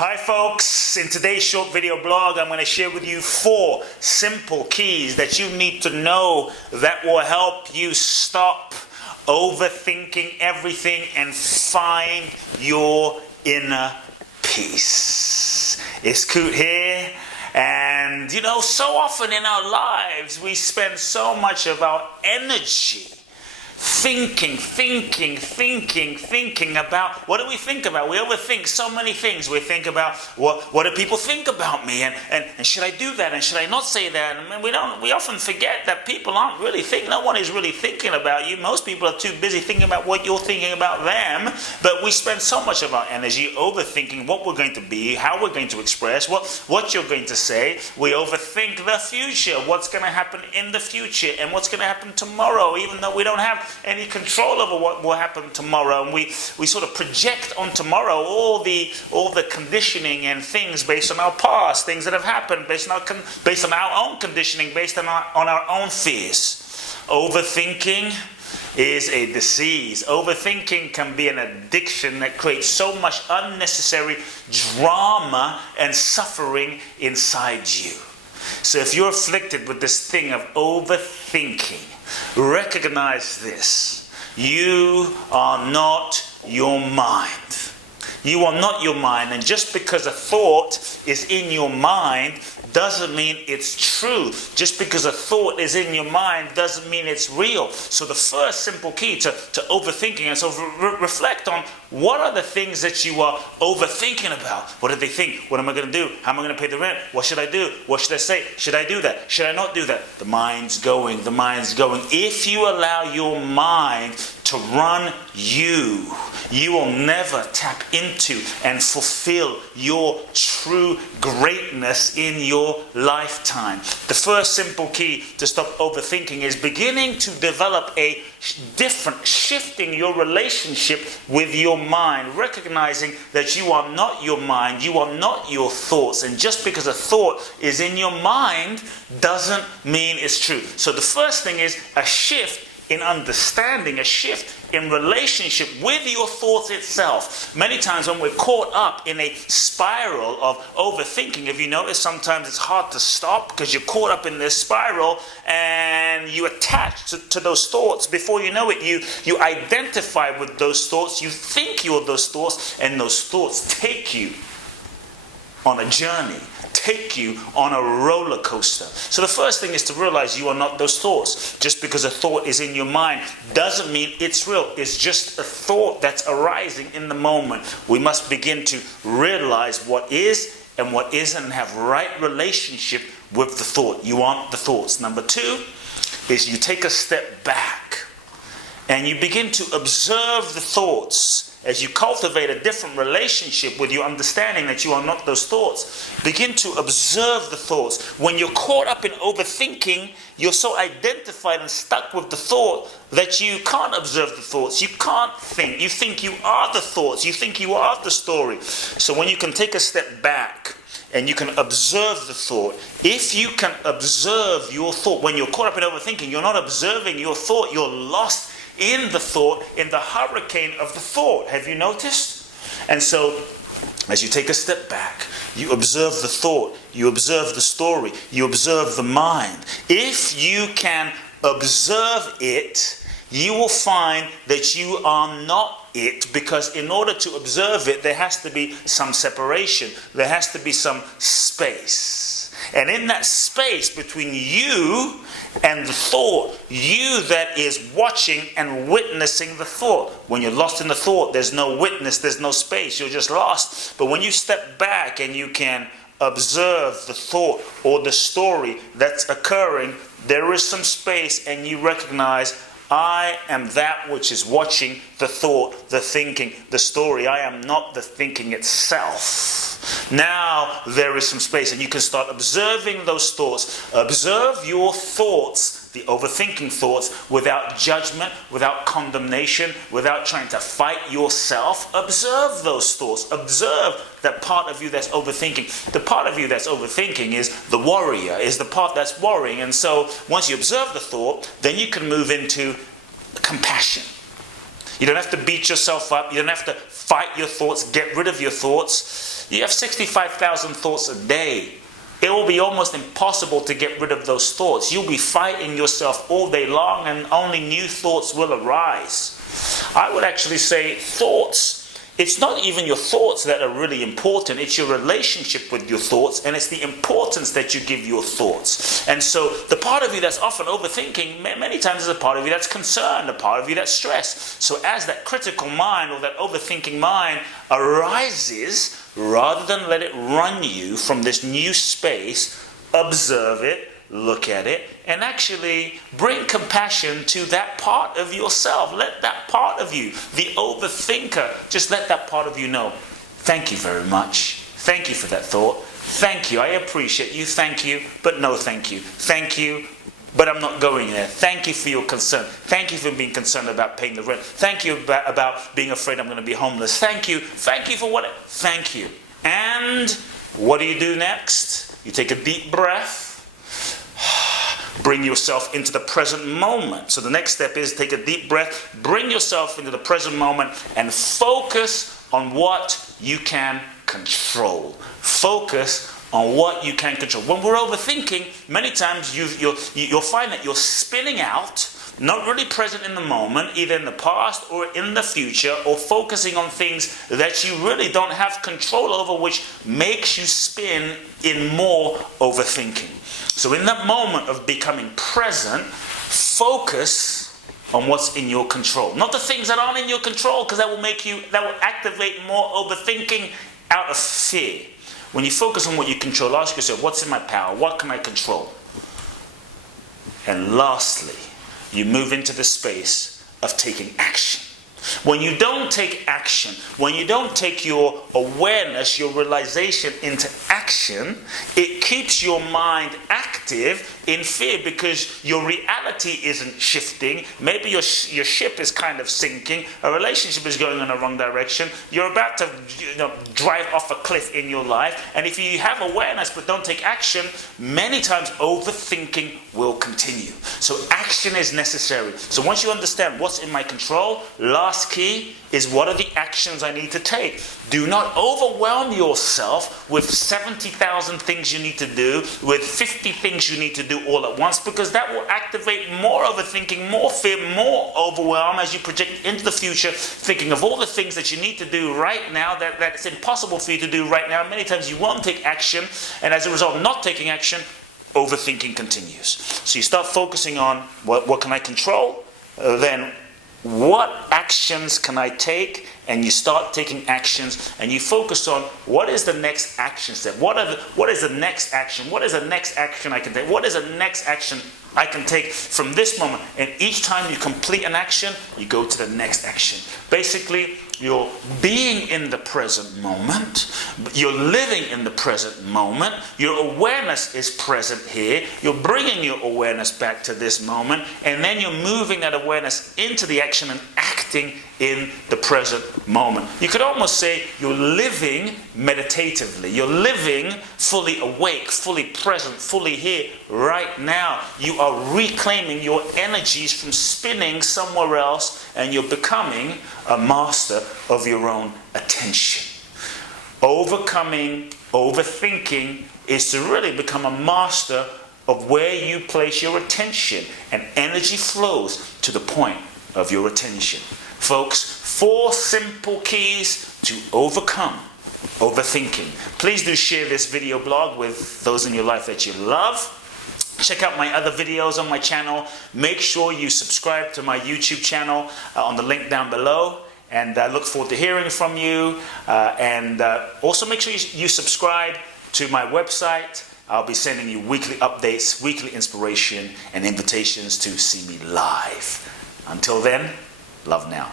Hi folks, in today's short video blog I'm going to share with you 4 simple keys that you need to know that will help you stop overthinking everything and find your inner peace. It's Kute here, and so often in our lives we spend so much of our energy thinking about, what do we think about? We overthink so many things. We think about, what do people think about me? And should I do that? And should I not say that? And we often forget that people aren't really thinking. No one is really thinking about you. Most people are too busy thinking about what you're thinking about them. But we spend so much of our energy overthinking what we're going to be, how we're going to express, what you're going to say. We overthink the future, what's going to happen in the future, and what's going to happen tomorrow, even though we don't have any control over what will happen tomorrow. And we sort of project on tomorrow all the conditioning and things based on our past, things that have happened, based on our own conditioning, based on our own fears. Overthinking is a disease. Overthinking can be an addiction that creates so much unnecessary drama and suffering inside you. So if you're afflicted with this thing of overthinking, recognize this. You are not your mind. You are not your mind. And just because a thought is in your mind doesn't mean it's true. Just because a thought is in your mind doesn't mean it's real. So the first simple key to overthinking, and so reflect on what are the things that you are overthinking about. What do they think? What am I going to do? How am I going to pay the rent? What should I do? What should I say? Should I do that? Should I not do that? The mind's going. If you allow your mind to run you will never tap into and fulfill your true greatness in your lifetime. The first simple key to stop overthinking is beginning to develop a shifting your relationship with your mind, recognizing that you are not your mind, you are not your thoughts, and just because a thought is in your mind doesn't mean it's true. So the first thing is a shift in understanding, a shift in relationship with your thoughts itself. Many times when we're caught up in a spiral of overthinking, if you notice, sometimes it's hard to stop because you're caught up in this spiral and you attach to those thoughts. Before you know it, you identify with those thoughts, you think you're those thoughts, and those thoughts take you on a journey, take you on a roller coaster. So the first thing is to realize you are not those thoughts. Just because a thought is in your mind doesn't mean it's real. It's just a thought that's arising in the moment. We must begin to realize what is and what isn't and have right relationship with the thought. You aren't the thoughts. Number 2 is you take a step back and you begin to observe the thoughts. As you cultivate a different relationship with your understanding that you are not those thoughts, begin to observe the thoughts. When you're caught up in overthinking, you're so identified and stuck with the thought that you can't observe the thoughts. You can't think. You think you are the thoughts. You think you are the story. So when you can take a step back and you can observe the thought, if you can observe your thought, when you're caught up in overthinking, you're not observing your thought, you're lost in the thought, in the hurricane of the thought. Have you noticed? And so, as you take a step back, you observe the thought, you observe the story, you observe the mind. If you can observe it, you will find that you are not it, because in order to observe it, there has to be some separation. There has to be some space. And in that space between you and the thought, you that is watching and witnessing the thought. When you're lost in the thought, there's no witness, there's no space, you're just lost. But when you step back and you can observe the thought or the story that's occurring, there is some space and you recognize, I am that which is watching the thought, the thinking, the story. I am not the thinking itself. Now there is some space and you can start observing those thoughts. Observe your thoughts, the overthinking thoughts, without judgment, without condemnation, without trying to fight yourself. Observe those thoughts. Observe that part of you that's overthinking. The part of you that's overthinking is the warrior, is the part that's worrying. And so once you observe the thought, then you can move into compassion. You don't have to beat yourself up. You don't have to fight your thoughts, get rid of your thoughts. You have 65,000 thoughts a day. It will be almost impossible to get rid of those thoughts. You'll be fighting yourself all day long and only new thoughts will arise. I would actually say thoughts, it's not even your thoughts that are really important. It's your relationship with your thoughts, and it's the importance that you give your thoughts. And so the part of you that's often overthinking, many times is a part of you that's concerned, a part of you that's stressed. So as that critical mind or that overthinking mind arises, rather than let it run you from this new space, observe it, look at it, and actually bring compassion to that part of yourself. Let that part of you, the overthinker, just let that part of you know, thank you very much. Thank you for that thought. Thank you. I appreciate you. Thank you. But no thank you. Thank you. But I'm not going there. Thank you for your concern. Thank you for being concerned about paying the rent. Thank you about being afraid I'm going to be homeless. Thank you. Thank you for what? Thank you. And what do you do next? You take a deep breath. Bring yourself into the present moment. So the next step is take a deep breath, bring yourself into the present moment, and focus on what you can control. Focus on what you can control. When we're overthinking, many times you'll find that you're spinning out, not really present in the moment, either in the past or in the future, or focusing on things that you really don't have control over, which makes you spin in more overthinking. So in that moment of becoming present, focus on what's in your control. Not the things that aren't in your control, because that will activate more overthinking out of fear. When you focus on what you control, ask yourself, what's in my power? What can I control? And lastly, you move into the space of taking action. When you don't take action, when you don't take your awareness, your realization into action, it keeps your mind active in fear because your reality isn't shifting. Maybe your ship is kind of sinking. A relationship is going in the wrong direction. You're about to drive off a cliff in your life. And if you have awareness but don't take action, many times overthinking will continue. So action is necessary. So once you understand what's in my control, last key is what are the actions I need to take. Do not overwhelm yourself with 70,000 things you need to do, with 50 things you need to do all at once, because that will activate more overthinking, more fear, more overwhelm as you project into the future, thinking of all the things that you need to do right now that it's impossible for you to do right now. Many times you won't take action, and as a result of not taking action, overthinking continues. So you start focusing on what can I control, then what actions can I take, and you start taking actions, and you focus on what is the next action step. What is the next action? What is the next action I can take? What is the next action I can take from this moment? And each time you complete an action, you go to the next action. Basically, you're being in the present moment. You're living in the present moment. Your awareness is present here. You're bringing your awareness back to this moment. And then you're moving that awareness into the action and acting in the present moment. You could almost say you're living meditatively. You're living fully awake, fully present, fully here, right now. You are reclaiming your energies from spinning somewhere else, and you're becoming a master of your own attention. Overcoming overthinking is to really become a master of where you place your attention, and energy flows to the point of your attention. Folks, 4 simple keys to overcome overthinking. Please do share this video blog with those in your life that you love. Check out my other videos on my channel. Make sure you subscribe to my YouTube channel on the link down below. And I look forward to hearing from you. And also make sure you subscribe to my website. I'll be sending you weekly updates, weekly inspiration, and invitations to see me live. Until then, love now.